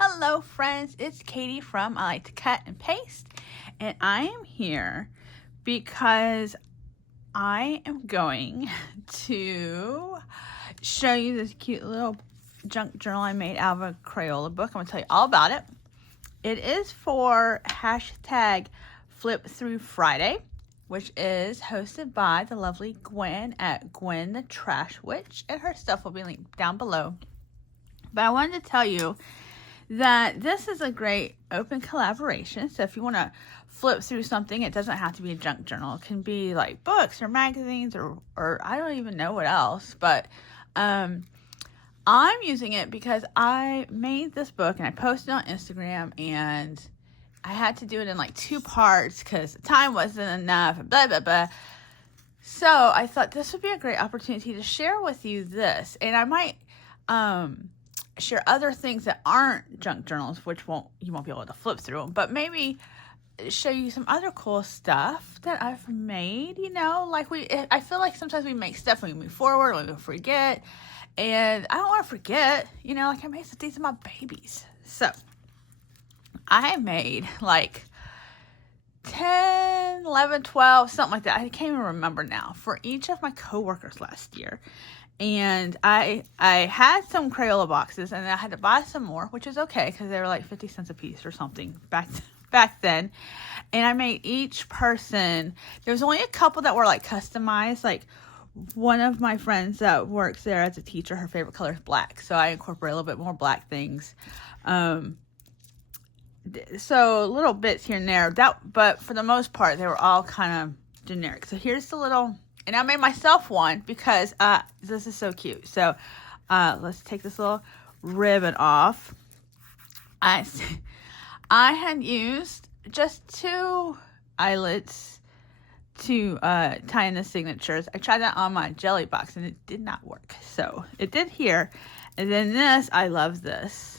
Hello friends, it's Katie from I Like to Cut and Paste, and I am here because I am going to show you this cute little junk journal I made out of a Crayola book. I'm going to tell you all about it. It is for hashtag Flip Through Friday, which is hosted by the lovely Gwen at Gwen the Trash Witch, and her stuff will be linked down below. But I wanted to tell you that this is a great open collaboration. So if you want to flip through something, it doesn't have to be a junk journal. It can be like books or magazines or I don't even know what else. But I'm using it because I made this book and I posted it on Instagram, and I had to do it in like 2 parts because the time wasn't enough and blah, blah, blah. So I thought this would be a great opportunity to share with you this. And I might share other things that aren't junk journals, which you won't be able to flip through them, but maybe show you some other cool stuff that I've made. Like I feel like sometimes we make stuff when we move forward, when we forget, and I don't want to forget. Like I made some things of my babies. So I made like 10, 11, 12, something like that. I can't even remember now, for each of my coworkers last year. And I had some Crayola boxes, and I had to buy some more, which is okay because they were like 50 cents a piece or something back then. And I made each person, there was only a couple that were like customized. Like one of my friends that works there as a teacher, her favorite color is black, so I incorporate a little bit more black things. So little bits here and there, but for the most part, they were all kind of generic. So here's the little. And I made myself one because this is so cute. So let's take this little ribbon off. I had used just 2 eyelets to tie in the signatures. I tried that on my jelly box and it did not work. So it did here. And then this, I love this.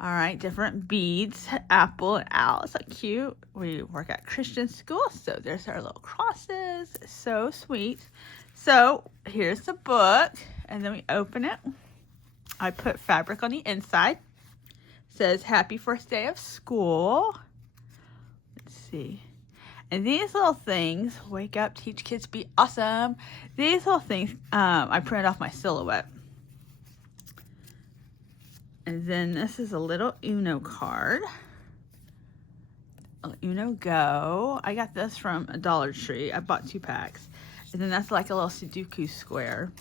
All right, different beads, apple and owl, so cute. We work at Christian school, so there's our little crosses, so sweet. So here's the book, and then we open it. I put fabric on the inside. It says happy first day of school. Let's see. And these little things, wake up, teach kids, be awesome. These little things, I printed off my silhouette. And then this is a little Uno card. Uno Go. I got this from a Dollar Tree. I bought 2 packs. And then that's like a little Sudoku square.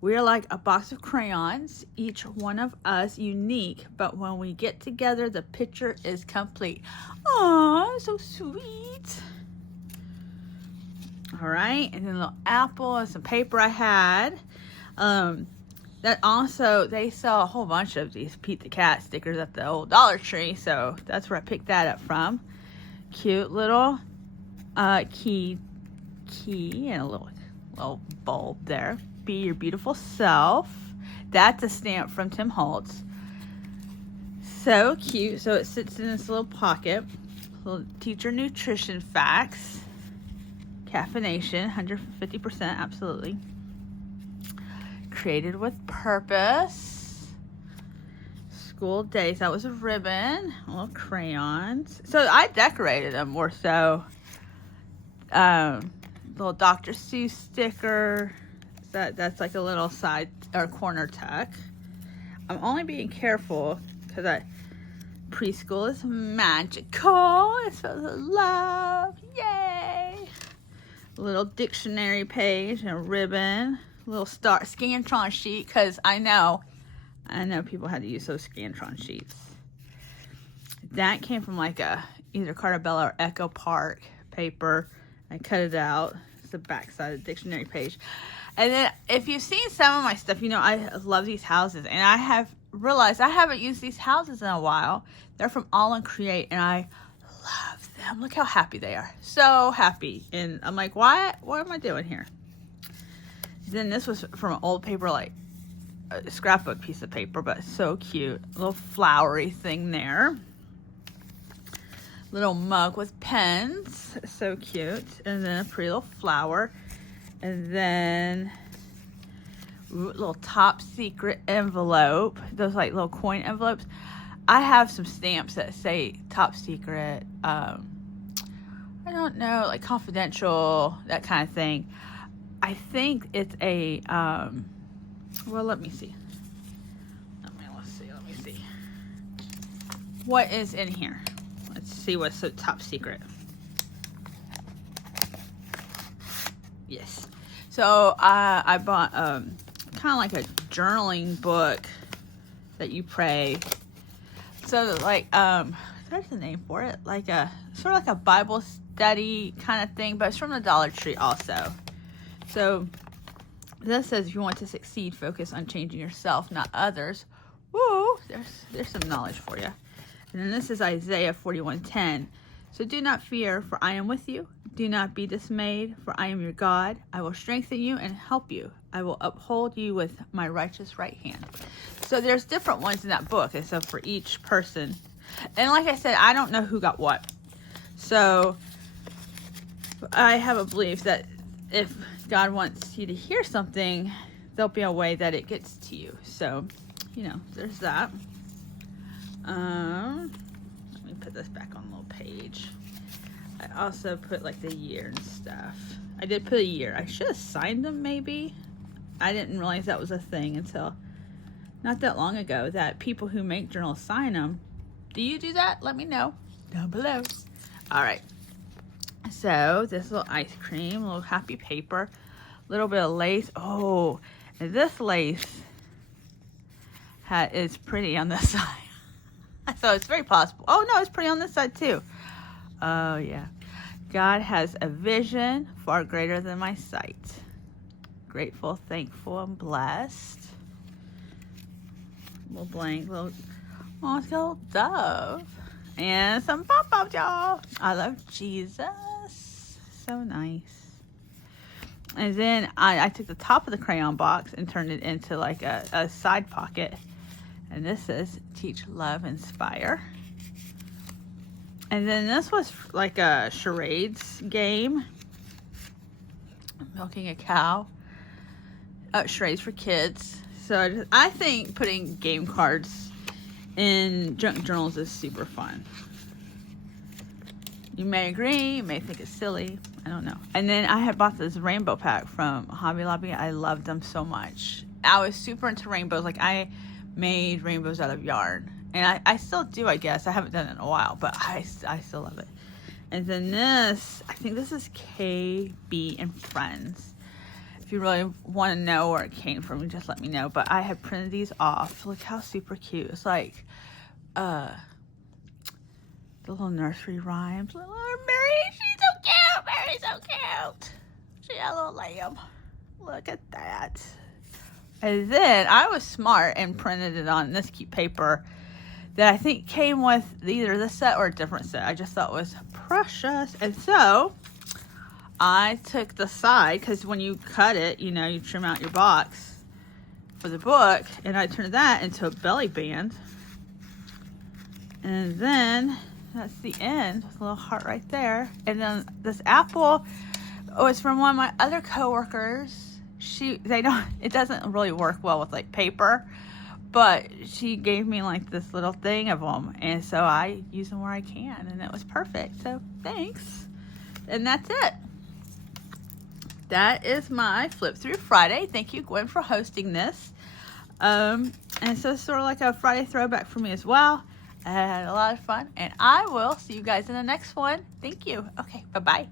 We're like a box of crayons, each one of us unique, but when we get together, the picture is complete. Aw, so sweet. All right, and then a little apple and some paper I had. That also, they sell a whole bunch of these Pete the Cat stickers at the old Dollar Tree, so that's where I picked that up from. Cute little key and a little bulb there. Be your beautiful self. That's a stamp from Tim Holtz. So cute. So it sits in this little pocket. Little teacher nutrition facts. Caffeination, 150%, absolutely. Created with purpose. School days. That was a ribbon. Little crayons. So I decorated them more so. Little Dr. Seuss sticker. That's like a little side or corner tuck. I'm only being careful because preschool is magical. It's filled with love. Yay! A little dictionary page and a ribbon. Little Scantron sheet, because I know people had to use those Scantron sheets. That came from like either Cartabella or Echo Park paper. I cut it out. It's the back side of the dictionary page. And then if you've seen some of my stuff, I love these houses, and I have realized I haven't used these houses in a while. They're from All in Create, and I love them. Look how happy they are. So happy. And I'm like, what am I doing here? Then this was from an old paper, like a scrapbook piece of paper, but so cute. A little flowery thing there. Little mug with pens. So cute. And then a pretty little flower. And then little top secret envelope. Those like little coin envelopes. I have some stamps that say top secret, I don't know, like confidential, that kind of thing. I think it's a, well, let me see. Let me see. What is in here? Let's see what's so top secret. Yes. So I bought kind of like a journaling book that you pray. So like there's a name for it, like a sort of like a Bible study kind of thing, but it's from the Dollar Tree also. So this says, if you want to succeed, focus on changing yourself, not others. Woo! There's some knowledge for you. And then this is Isaiah 41:10. So do not fear, for I am with you. Do not be dismayed, for I am your God. I will strengthen you and help you. I will uphold you with my righteous right hand. So there's different ones in that book, and so for each person. And like I said, I don't know who got what. So I have a belief that if God wants you to hear something, there'll be a way that it gets to you. So, you know, there's that. Let me put this back on a little page. I also put like the year and stuff. I did put a year. I should have signed them maybe. I didn't realize that was a thing until not that long ago, that people who make journals sign them. Do you do that? Let me know down below. All right. So this little ice cream, a little happy paper, a little bit of lace. Oh, and this lace is pretty on this side. So it's very possible. Oh no, it's pretty on this side too. Oh yeah. God has a vision far greater than my sight. Grateful, thankful, and blessed. Little blank, little, oh, it's got a little dove. And some pop-up, y'all. I love Jesus. So nice. And then I took the top of the crayon box and turned it into like a side pocket. And this says, teach, love, inspire. And then this was like a charades game. Milking a cow. Charades for kids. So I think putting game cards in junk journals is super fun. You may agree, you may think it's silly. I don't know. And then I had bought this rainbow pack from Hobby Lobby. I loved them so much. I was super into rainbows. Like I made rainbows out of yarn. And I still do, I guess. I haven't done it in a while, but I still love it. And then this, I think this is KB and Friends. If you really want to know where it came from, just let me know. But I have printed these off. Look how super cute. It's like the little nursery rhymes. Little Mary, she's so cute. Mary's so cute. She got a little lamb. Look at that. And then I was smart and printed it on this cute paper that I think came with either this set or a different set. I just thought it was precious. And so I took the side, because when you cut it, you know, you trim out your box for the book, and I turned that into a belly band. And then that's the end, a little heart right there. And then this apple was from one of my other coworkers. It doesn't really work well with like paper, but she gave me like this little thing of them, and so I use them where I can, and it was perfect. So thanks. And that's it. That is my Flip Through Friday. Thank you, Gwen, for hosting this. And so it's sort of like a Friday throwback for me as well. I had a lot of fun, and I will see you guys in the next one. Thank you. Okay, bye-bye.